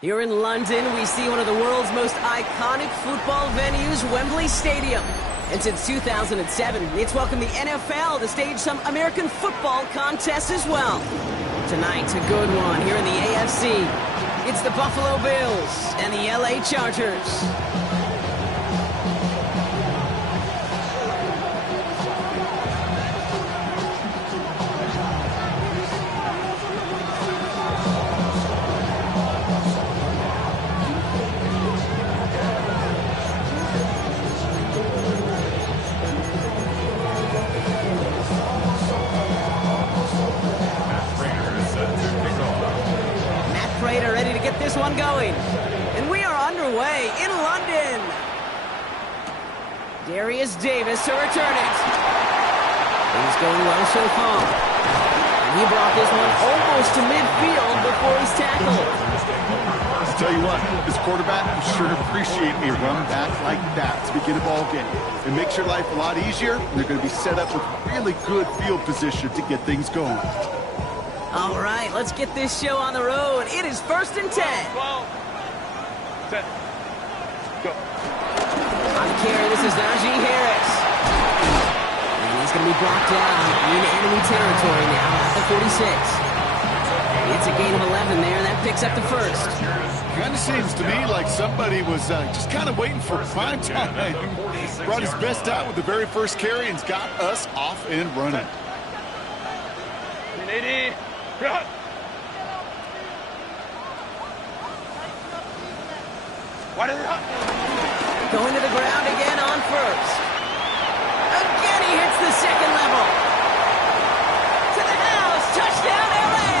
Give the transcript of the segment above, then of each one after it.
Here in London, we see one of the world's most iconic football venues, Wembley Stadium. And since 2007, it's welcomed the NFL to stage some American football contests as well. Tonight's a good one here in the AFC. It's the Buffalo Bills and the LA Chargers. Ready to get this one going. And we are underway in London. Darius Davis to return it. He's going well so far. And he brought this one almost to midfield before he's tackled. I'll tell you what, this quarterback will sure appreciate a run back like that to begin a ball game. It makes your life a lot easier, and they're going to be set up with really good field position to get things going. All right, let's get this show on the road. It is 1st and 10. 12, 10, go. On the carry, this is Najee Harris. And he's going to be brought down in enemy territory now at the 46. It's a gain of 11 there, and that picks up the first. Kind of seems to me like somebody was just kind of waiting for prime time. Brought his best out with the very first carry and's got us off and running. 80. Cut. What is it? Going to the ground again on first. Again, he hits the second level. To the house. Touchdown, LA.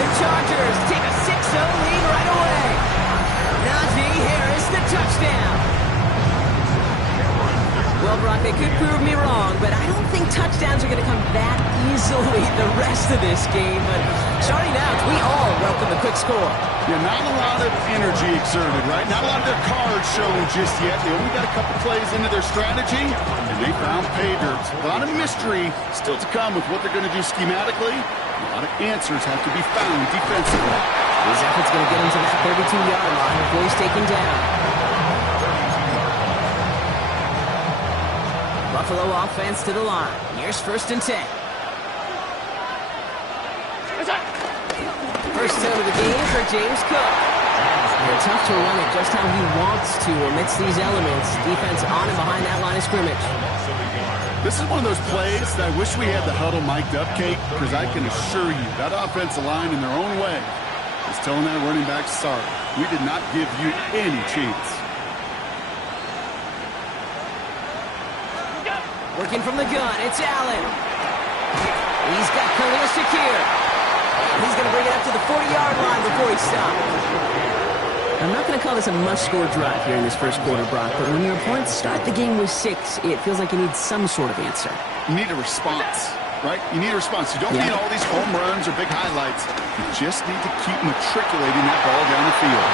The Chargers take a 6-0 lead right away. Najee Harris, the touchdown. Well, Brock, they could prove me wrong, but I don't think touchdowns are going to come that easily the rest of this game. But starting out, we all welcome the quick score. Yeah, not a lot of energy exerted, right? Not a lot of their cards showing just yet. They only got a couple plays into their strategy, and they found pay dirt. A lot of mystery still to come with what they're going to do schematically. A lot of answers have to be found defensively. His effort's going to get him to that 32-yard line before he's taken down. Buffalo offense to the line. Here's 1st and 10. First down of the game for James Cook. They're tough to run it just how he wants to amidst these elements. Defense on and behind that line of scrimmage. This is one of those plays that I wish we had the huddle mic'd up, Kate, because I can assure you that offensive line in their own way is telling that running back, sorry, we did not give you any chance. Working from the gun, it's Allen. He's got Khalil Shakir. He's going to bring it up to the 40-yard line before he stops. I'm not going to call this a must-score drive here in this first quarter, Brock, but when your opponents start the game with 6, it feels like you need some sort of answer. You need a response, right? You need a response. You don't need all these home runs or big highlights. You just need to keep matriculating that ball down the field.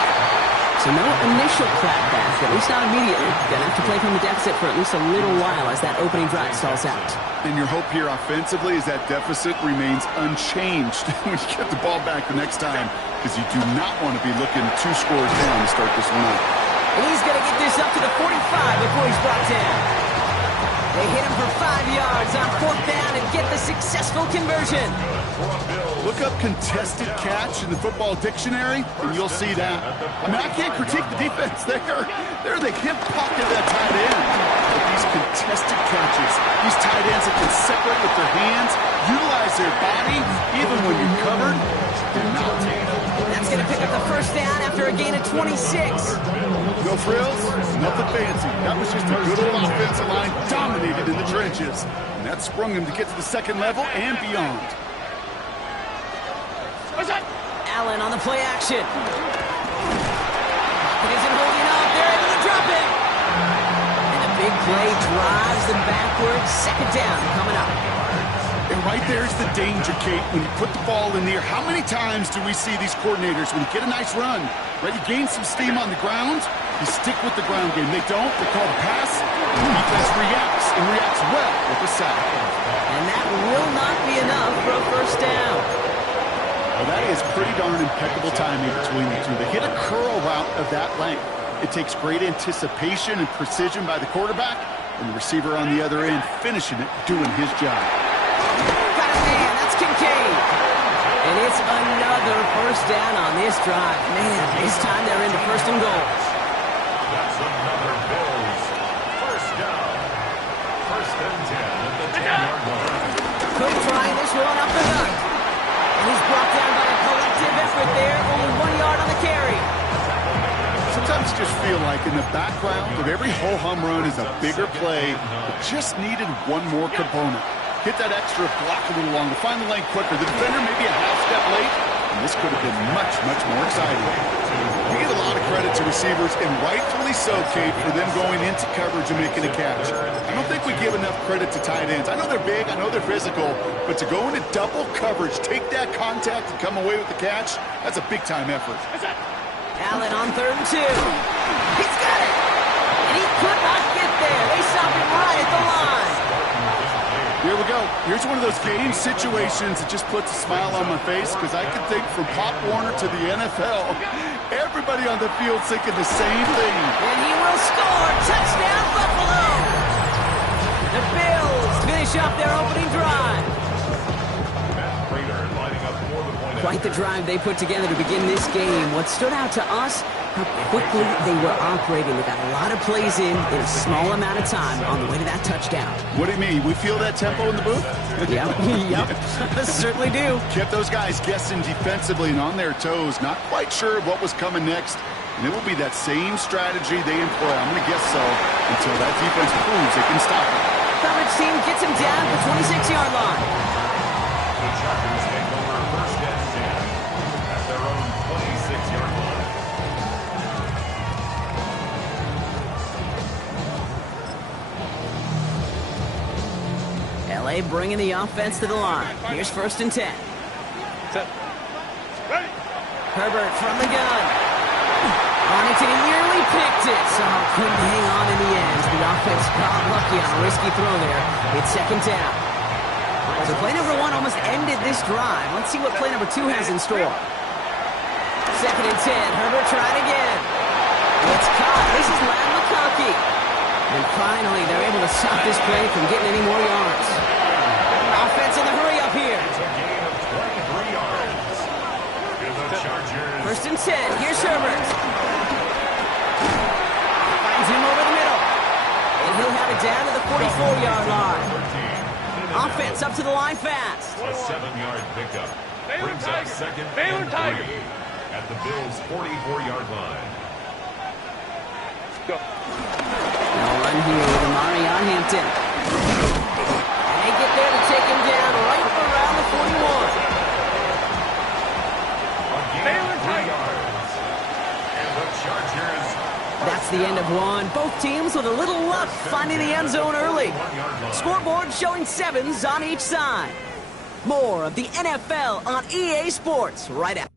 So no initial clapback, at least not immediately. Gonna have to play from the deficit for at least a little while as that opening drive stalls out. And your hope here offensively is that deficit remains unchanged when you get the ball back the next time, because you do not want to be looking 2 scores down to start this one out. And he's gonna get this up to the 45 before he's brought down. They hit him for 5 yards on 4th down and get the successful conversion. Look up contested catch in the football dictionary, and you'll see that. I mean, I can't critique the defense. They're the hip pocket of that tight end. But these contested catches, these tight ends that can separate with their hands, utilize their body, even when you're covered, they're not. That's going to pick up the 1st down after a gain of 26. Go Frills, nothing fancy. That was just a good old offensive line dominated in the trenches. And that sprung him to get to the 2nd level and beyond. Allen on the play action. Pocket isn't holding up. They're able to drop it. And the big play drives them backwards. 2nd down coming up. And right there's the danger, Kate, when you put the ball in the air. How many times do we see these coordinators, when you get a nice run, right, you gain some steam on the ground, you stick with the ground game. They don't. They call the pass, and the defense reacts, and reacts well with the sack. And that will not be enough for a 1st down. Well, that is pretty darn impeccable timing between the two. They hit a curl route of that length. It takes great anticipation and precision by the quarterback, and the receiver on the other end finishing it, doing his job. Got a man. That's Kincaid. And it's another 1st down on this drive. Man, this time they're into 1st and goal. That's another Bills 1st down. 1st and 10 at the 10-yard line. Cook trying this one up the gut. And he's brought down by a collective effort there. Only 1 yard on the carry. Sometimes you just feel like in the background of every ho-hum run is a bigger play that just needed one more component. Hit that extra block a little longer, find the lane quicker. The defender may be a half step late, and this could have been much, much more exciting. We give a lot of credit to receivers, and rightfully so, Kate, for them going into coverage and making a catch. I don't think we give enough credit to tight ends. I know they're big, I know they're physical, but to go into double coverage, take that contact, and come away with the catch, that's a big-time effort. Allen on 3rd and 2. He's got it! And he could not get there. They stop him right at the line. Here we go. Here's one of those game situations that just puts a smile on my face, because I can think from Pop Warner to the NFL, everybody on the field thinking the same thing. And he will score. Touchdown, Buffalo! The Bills finish up their opening drive. Quite the drive they put together to begin this game. What stood out to us, how quickly they were operating. They got a lot of plays in a small amount of time on the way to that touchdown. What do you mean? We feel that tempo in the booth? Yep. Certainly do. Kept those guys guessing defensively and on their toes, not quite sure what was coming next. And it will be that same strategy they employ, I'm going to guess so, until that defense proves they can stop it. Coverage team gets him down at the 26-yard line. The Chargers take over 1st and 10 at their own 26-yard line. LA bringing the offense to the line. Here's 1st and 10. Set. Ready. Herbert from the gun. Arlington nearly picked it, so couldn't hang on in the end. The offense got lucky on a risky throw there. It's 2nd down. So play number 1 almost ended this drive. Let's see what play number 2 has in store. 2nd and 10. Herbert tried again. It's caught. This is Lamb McConkey. And finally, they're able to stop this play from getting any more yards. Offense in the hurry up here. It's a gain of 23 yards. To the Chargers. 1st and 10. Here's Herbert. Finds him over the middle. And he'll have it down to the 44-yard line. Offense up to the line fast. A 7-yard pickup. Baylor Brings up Tiger. 2nd Baylor and Tiger. 3 at the Bills' 44-yard line. Go. They'll run here with Amari on Hampton. And they get there to take him down right around the 41. A gain of 3 yards. And the Chargers. That's the end of one. Both teams with a little luck finding the end zone early. Scoreboard showing 7s on each side. More of the NFL on EA Sports right after.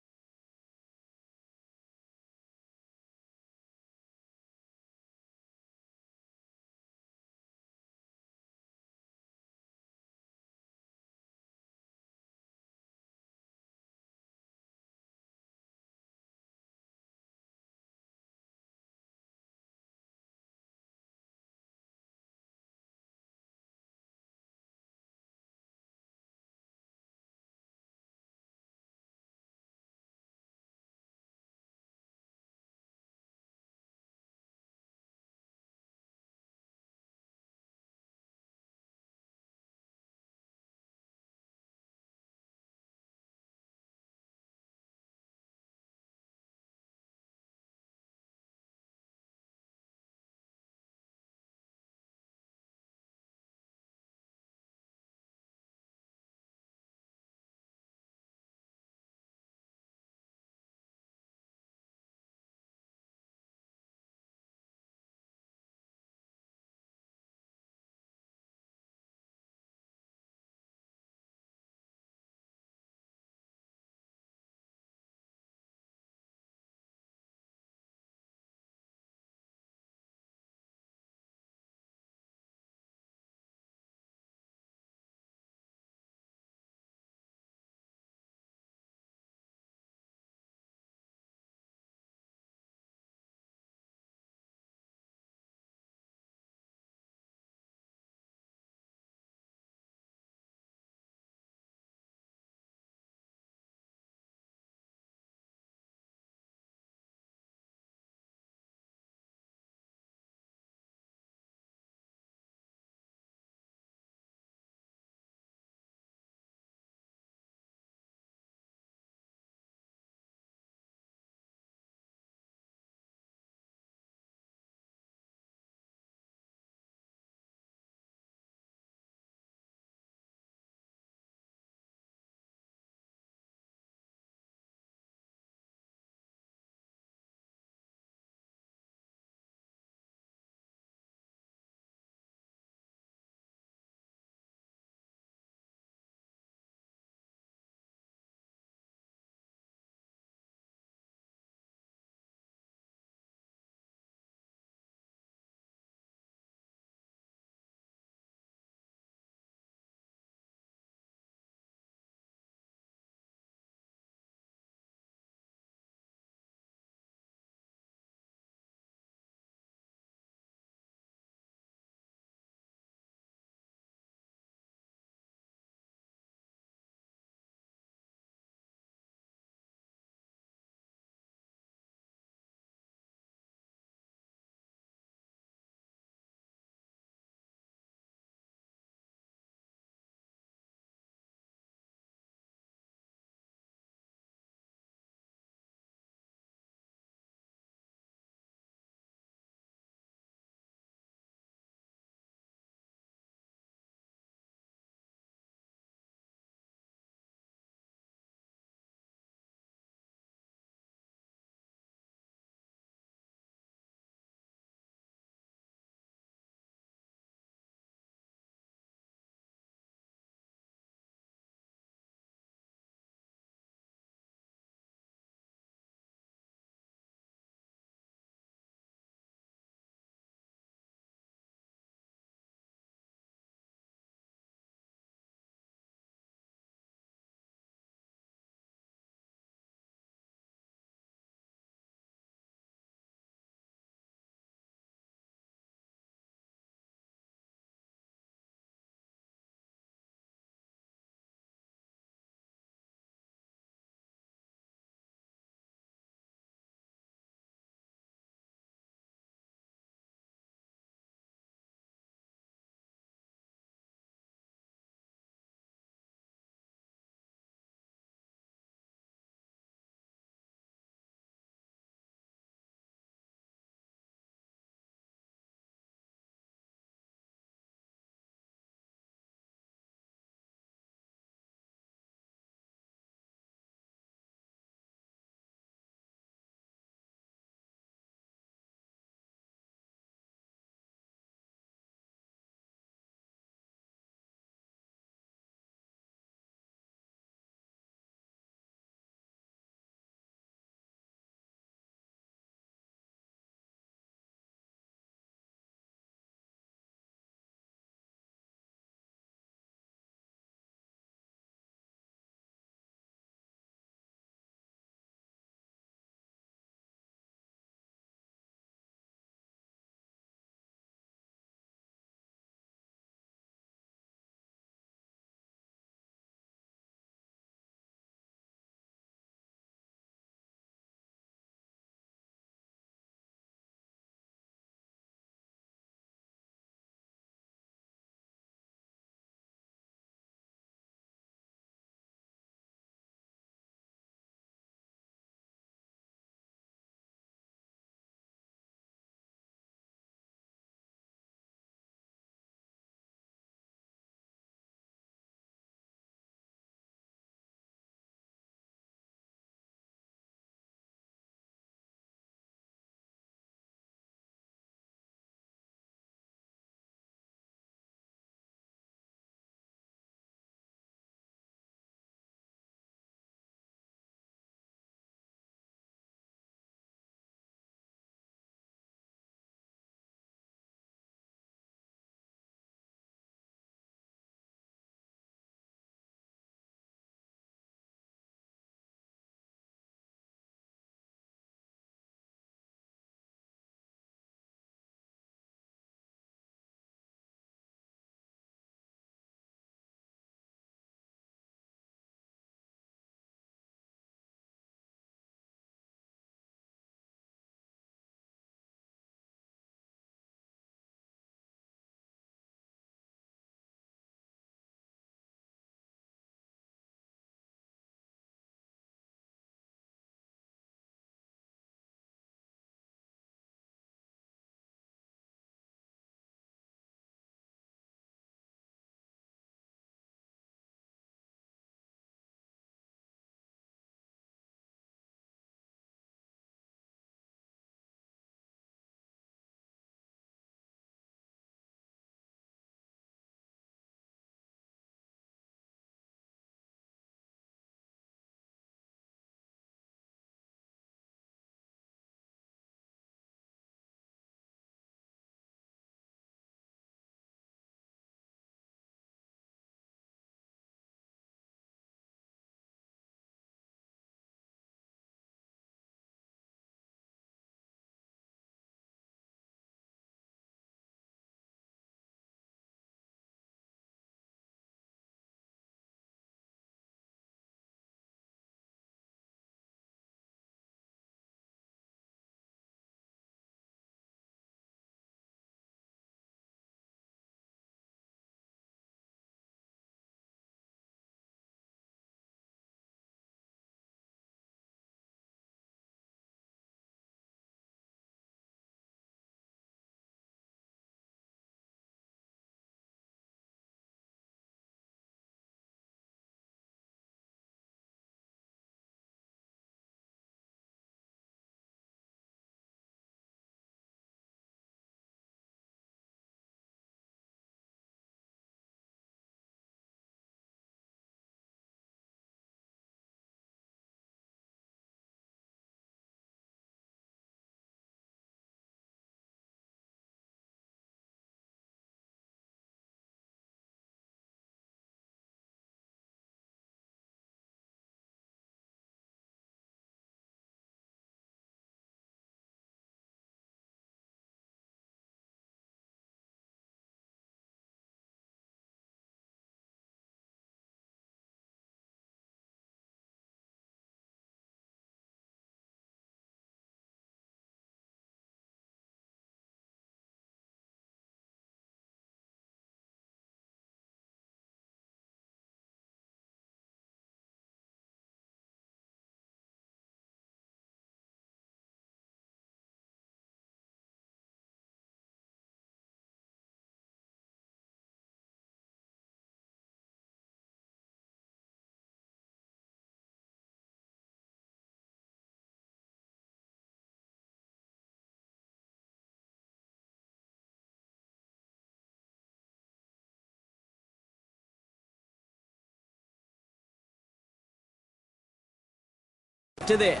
after this.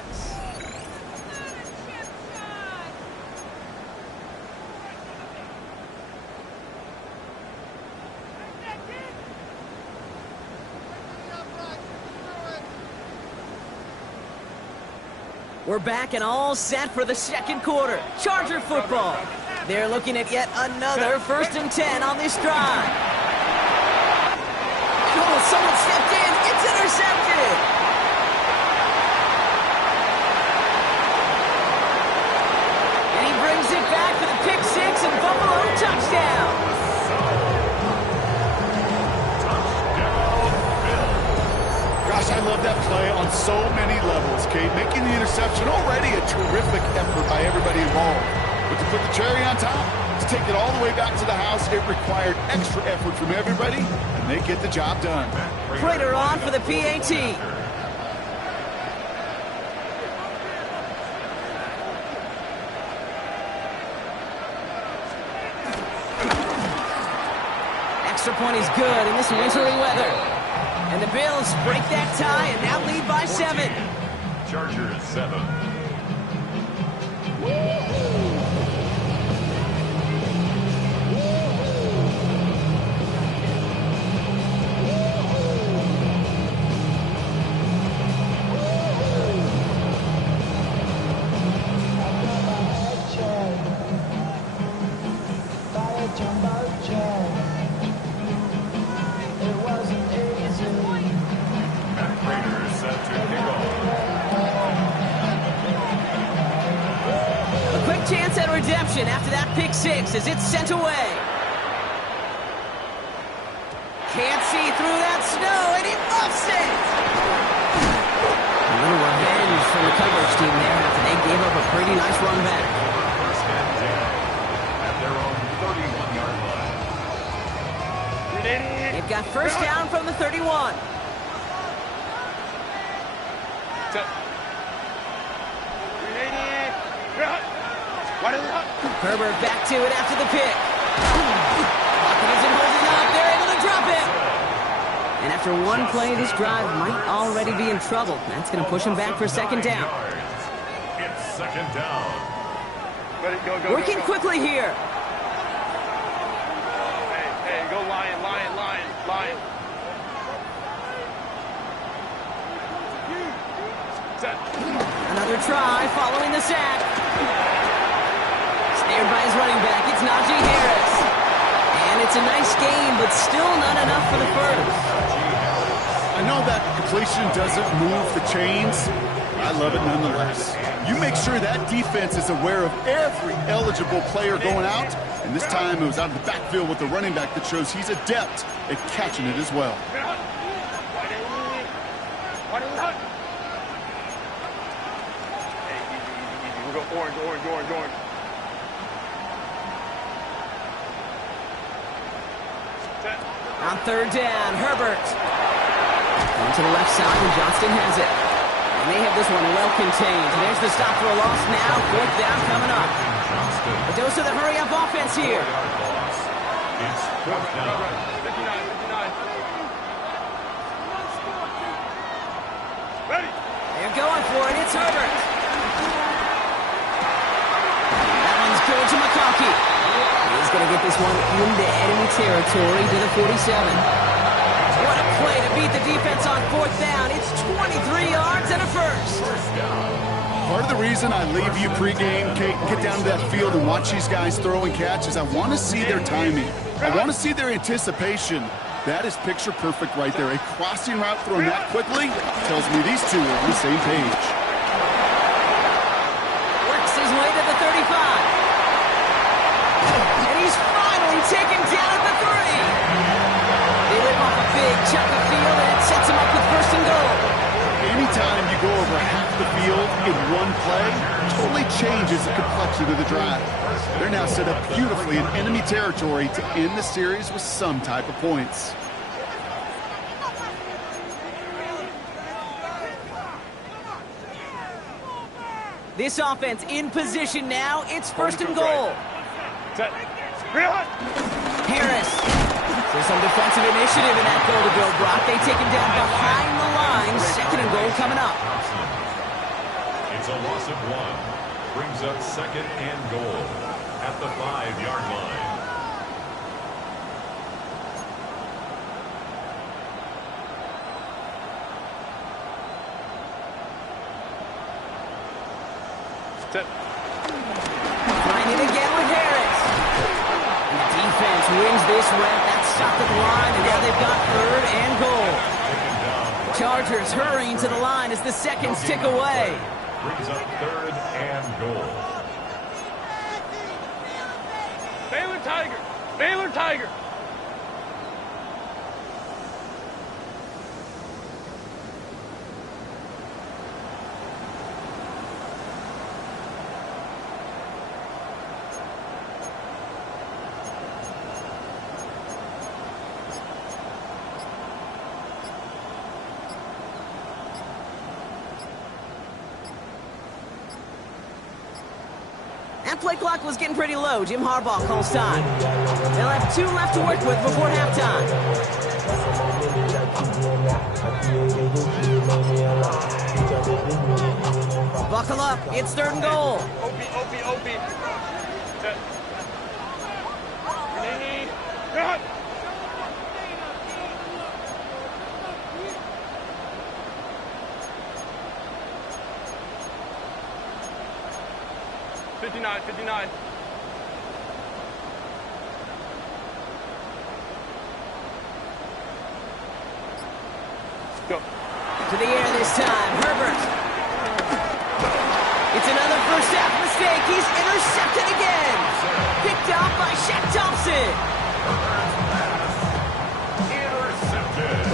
We're back and all set for the second quarter. Charger football. They're looking at yet another 1st and 10 on this drive. Oh, someone stepped in. It's intercepted. And he brings it back for the pick six and Buffalo touchdown. Gosh, I love that play on so many levels, Kate. Making the interception already a terrific effort by everybody involved. But to put the cherry on top, to take it all the way back to the house, it required extra effort from everybody, and they get the job done. Prater on for the PAT. Extra point is good in this wintry weather. And the Bills break that tie and now lead by 7. Chargers 7. Chance at redemption after that pick six as it's sent away. Can't see through that snow, and he muffs it. A little revenge from the coverage team there after they gave up a pretty nice run back. First and 10 at their own 31-yard line. They've got first down from the 31. Herbert back to it after the pick. Pocket isn't holding up. They're able to drop it. And after one play, this drive might already be in trouble. That's going to push him back for 2nd down. It's 2nd down. Working quickly here. Hey, go Lion. Another try following the sack. Snared by his running back, it's Najee Harris. And it's a nice game, but still not enough for the first. I know that completion doesn't move the chains. I love it nonetheless. You make sure that defense is aware of every eligible player going out. And this time it was out of the backfield with the running back that shows he's adept at catching it as well. We'll go orange. On 3rd down, Herbert. Going to the left side, and Johnston has it. And they have this one well contained. There's the stop for a loss now. 4th down coming up. A dose of the hurry-up offense here. It's 4th down. 59. Ready. They're going for it. It's Herbert. That one's good to McConkey. He's going to get this one into enemy territory to the 47. What a play to beat the defense on 4th down. It's 23 yards and a first. Part of the reason I leave you pregame, Kate, and get down to that field and watch these guys throw and catch is I want to see their timing. I want to see their anticipation. That is picture perfect right there. A crossing route thrown that quickly tells me these two are on the same page. Works his way to the 35. And he's finally taken down at the 3. They rip off a big chunk of field, and it sets him up with 1st and goal. Anytime you go over half the field in one play, totally changes the complexion of the drive. They're now set up beautifully in enemy territory to end the series with some type of points. This offense in position now. It's 1st and goal. Harris. There's some defensive initiative in that goal to go, Brock. They take him down behind the line. 2nd and goal coming up. It's a loss of 1. Brings up second and goal at the 5-yard line. Find it again with Harris. The defense wins this rep. That's stopped at the line, and now they've got 3rd and goal. Chargers hurrying to the line as the seconds tick away. Brings up 3rd and goal. Baylor Tiger! Baylor Tiger! That play clock was getting pretty low. Jim Harbaugh calls time. They'll have 2 left to work with before halftime. Buckle up. It's 3rd and goal. OB. Cut! $59. Go. To the air this time. Herbert. It's another first half mistake. He's intercepted again. Picked off by Shaq Thompson.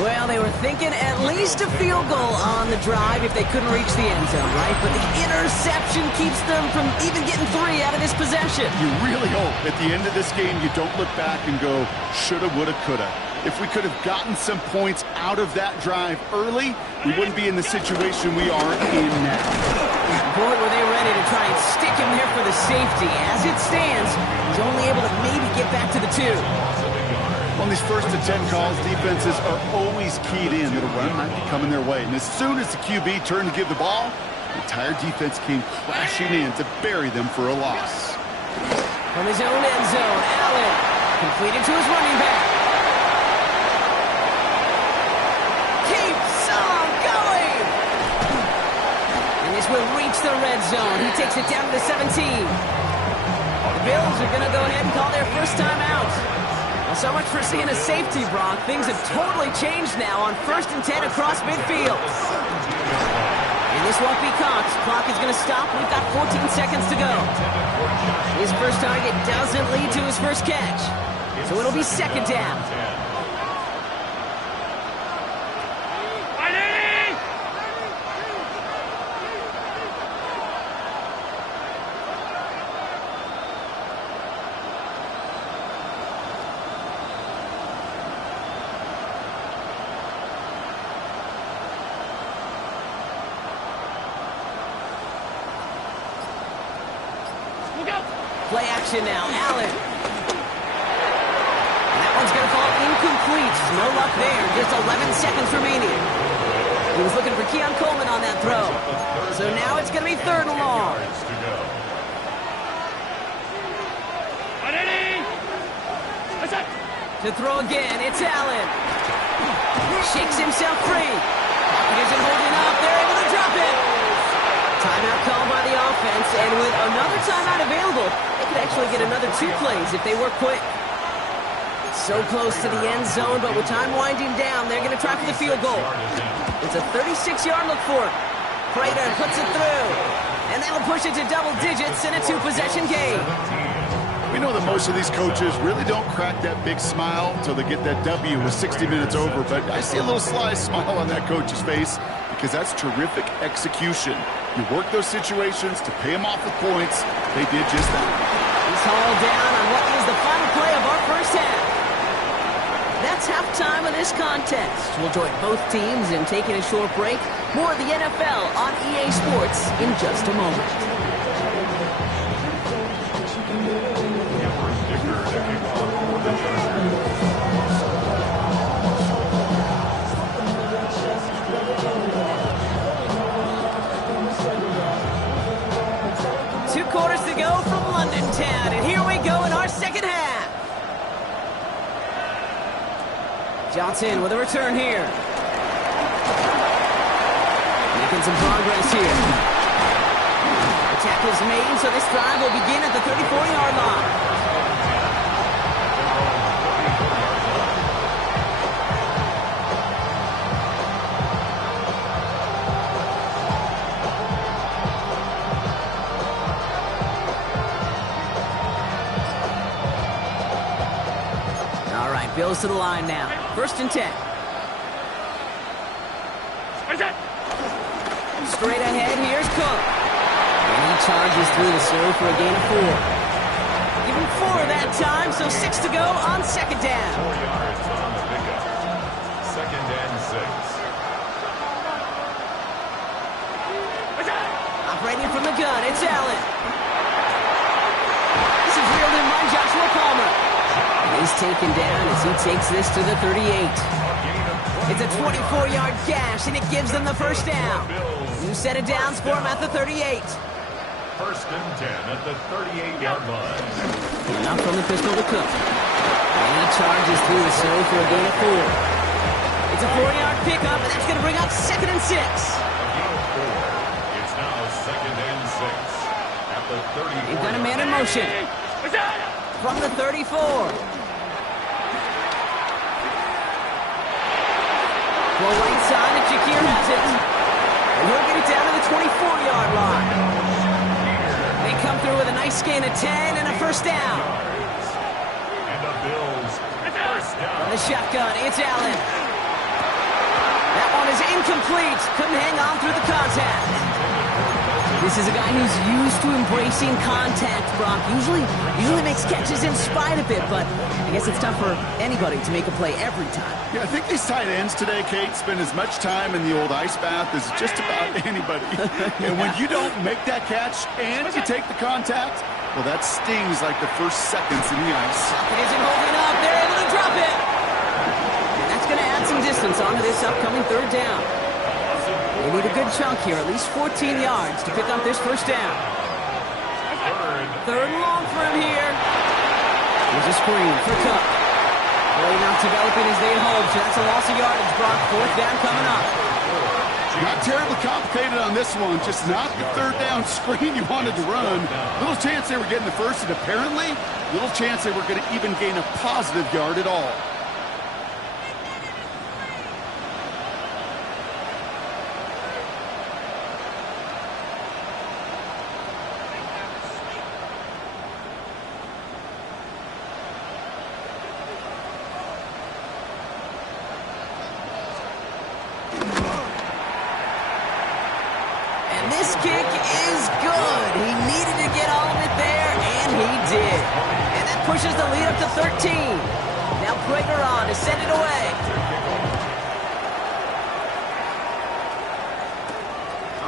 Well, they were thinking at least a field goal on the drive if they couldn't reach the end zone, right? But the interception keeps them from even getting 3 out of this possession. You really hope at the end of this game you don't look back and go, shoulda, woulda, coulda. If we could have gotten some points out of that drive early, we wouldn't be in the situation we are in now. Boy, were they ready to try and stick him there for the safety. As it stands, he's only able to maybe get back to the 2. On these 1st and 10 calls, defenses are always keyed in that a run might be coming their way. And as soon as the QB turned to give the ball, the entire defense came crashing in to bury them for a loss. From his own end zone, Allen completed to his running back. Keeps on going! And this will reach the red zone. He takes it down to the 17. The Bills are going to go ahead and call their first time out. So much for seeing a safety, Brock. Things have totally changed now on 1st and 10 across midfield. And this won't be caught. Clock is going to stop. We've got 14 seconds to go. His first target doesn't lead to his first catch. So it'll be 2nd down. Play action now, Allen. And that one's going to fall incomplete. No luck there. Just 11 seconds remaining. He was looking for Keon Coleman on that throw. So now it's going to be 3rd and long. To throw again, it's Allen. Shakes himself free. Pocket isn't holding up. They're able to drop it. Timeout called by the offense, and with another timeout available, they could actually get another 2 plays if they work quick. So close to the end zone, but with time winding down, they're going to try for the field goal. It's a 36-yard look for it. Prater puts it through, and that'll push it to double digits in a 2-possession game. We know that most of these coaches really don't crack that big smile until they get that W with 60 minutes over, but I see a little sly smile on that coach's face because that's terrific execution. You work those situations to pay them off with points. They did just that. He's hauled down on what is the final play of our first half. That's halftime of this contest. We'll join both teams in taking a short break. More of the NFL on EA Sports in just a moment. and 10, and here we go in our second half. Johnson with a return here. Making some progress here. The tackle's made, so this drive will begin at the 34-yard line. Bills to the line now. 1st and 10. Straight ahead, here's Cook. And he charges through the snow for a gain of 4. Give him 4 that time, so 6 to go on 2nd down. 4 yards on the pickup. 2nd and 6. Operating from the gun, it's Allen. This is reeled in by Joshua Palmer. He's taken down as he takes this to the 38. It's a 24-yard gash, and it gives them the 1st down. New set of downs for him at the 38. 1st and 10 at the 38-yard line. Now from the pistol to Cook. And he charges through the snow for a gain of 4. It's a 4-yard pickup, and that's going to bring up 2nd and 6. A gain of 4. It's now 2nd and 6 at the 34. They've got a man in motion. From the 34. Well, right side, and Shakir has it. And he'll get it down to the 24-yard line. They come through with a nice gain of 10 and a 1st down. And the Bills, 1st down. From the shotgun, it's Allen. That one is incomplete. Couldn't hang on through the contact. This is a guy who's used to embracing contact, Brock. Usually makes catches in spite of it, but I guess it's tough for anybody to make a play every time. Yeah, I think these tight ends today, Kate, spend as much time in the old ice bath as just about anybody. And when you don't make that catch and you take the contact, well, that stings like the first seconds in the ice. It isn't holding up. They're able to drop it. And that's going to add some distance onto this upcoming 3rd down. They need a good chunk here, at least 14 yards to pick up this 1st down. 3rd and long for him here. There's a screen for Cook. Really not developing as they hope, so that's a loss of yardage, Brock. 4th down coming up. Not terribly complicated on this one, just not the 3rd down screen you wanted to run. Little chance they were getting the 1st, and apparently, little chance they were going to even gain a positive yard at all. This kick is good. He needed to get all of it there, and he did. And that pushes the lead up to 13. Now Prager on to send it away.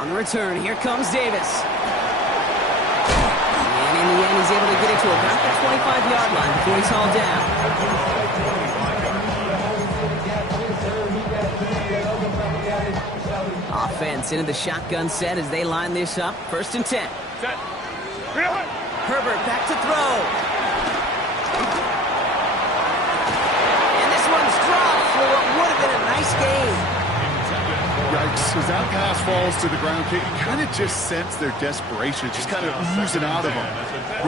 On the return, here comes Davis. And in the end, he's able to get it to about the 25-yard line before he's hauled down. Offense into the shotgun set as they line this up. 1st and 10. Set. Herbert back to throw. And this one's dropped for what would have been a nice game. Yikes, as that pass falls to the ground, Kate, you kind of just sense their desperation, just kind of oozing out of them.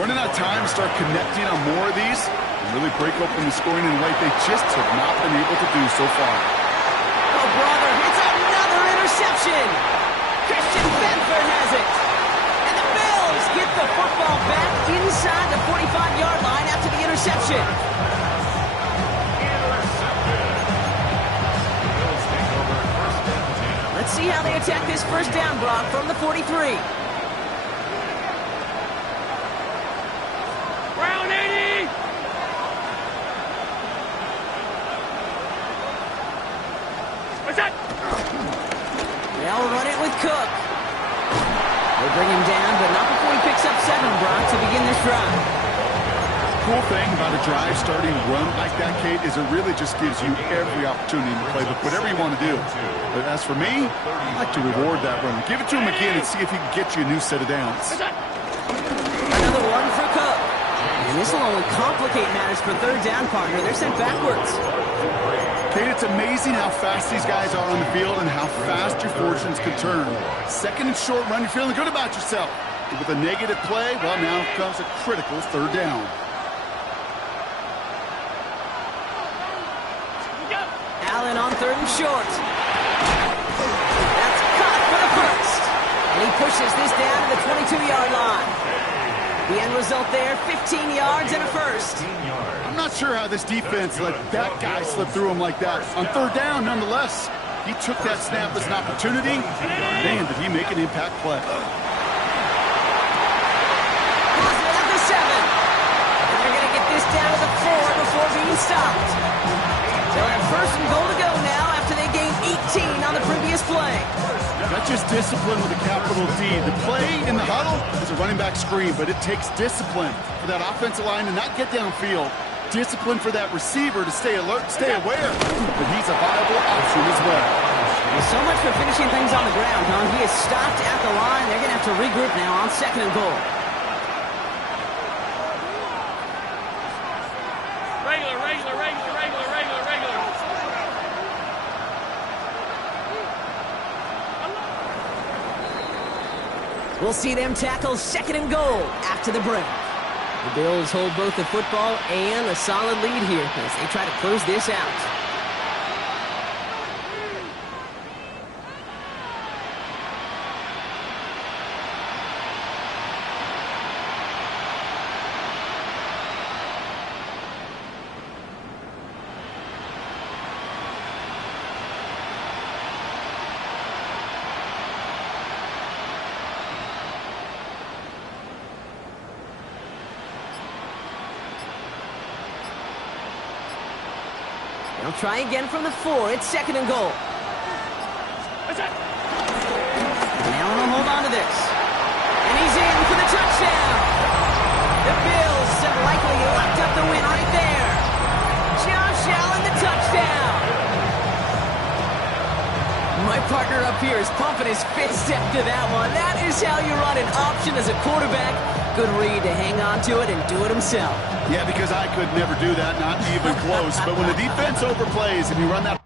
Running out of time, start connecting on more of these, and really break open the scoring in a way they just have not been able to do so far. Oh, brother, it's another interception. Christian Benford has it. And the Bills get the football back inside the 45-yard line after the interception. Let's see how they attack this 1st down, Brock, from the 43. Round 80. What's that? They'll run it with Cook. They bring him down, but not before he picks up 7, Brock, to begin this drive. Cool thing about a drive starting run like that, Kate, is it really just gives you every opportunity to play whatever you want to do. But as for me, I like to reward that run. Give it to him again and see if he can get you a new set of downs. Another one for Cook. And this will only complicate matters for third down, partner. They're sent backwards. Kate, it's amazing how fast these guys are on the field and how fast your fortunes can turn. Second and short run, you're feeling good about yourself. With a negative play, well, now comes a critical third down. Allen on third and short. That's caught for the first. And he pushes this down to the 22-yard line. The end result there, 15 yards and a first. I'm not sure how this defense let that guy slip through him like that. On third down, nonetheless, he took that snap as an opportunity. Man, did he make an impact play. At the 7. And they're going to get this down to the 4 before being stopped. They'll have first and goal to go now after they gained 18 on the previous play. That's just discipline with a capital D. The play in the huddle is a running back screen, but it takes discipline for that offensive line to not get downfield. Discipline for that receiver to stay alert, stay aware. But he's a viable option as well. So much for finishing things on the ground, huh? He is stopped at the line. They're going to have to regroup now on second and goal. Regular. We'll see them tackle second and goal after the break. The Bills hold both the football and a solid lead here as they try to close this out. They'll try again from the 4. It's second and goal. Now will hold on to this. And he's in for the touchdown. The Bills have likely locked up the win right there. Josh Allen, the touchdown. My partner up here is pumping his fist after that one. That is how you run an option as a quarterback. Good read to hang on to it and do it himself. Yeah, because I could never do that, not even close. But when the defense overplays and you run that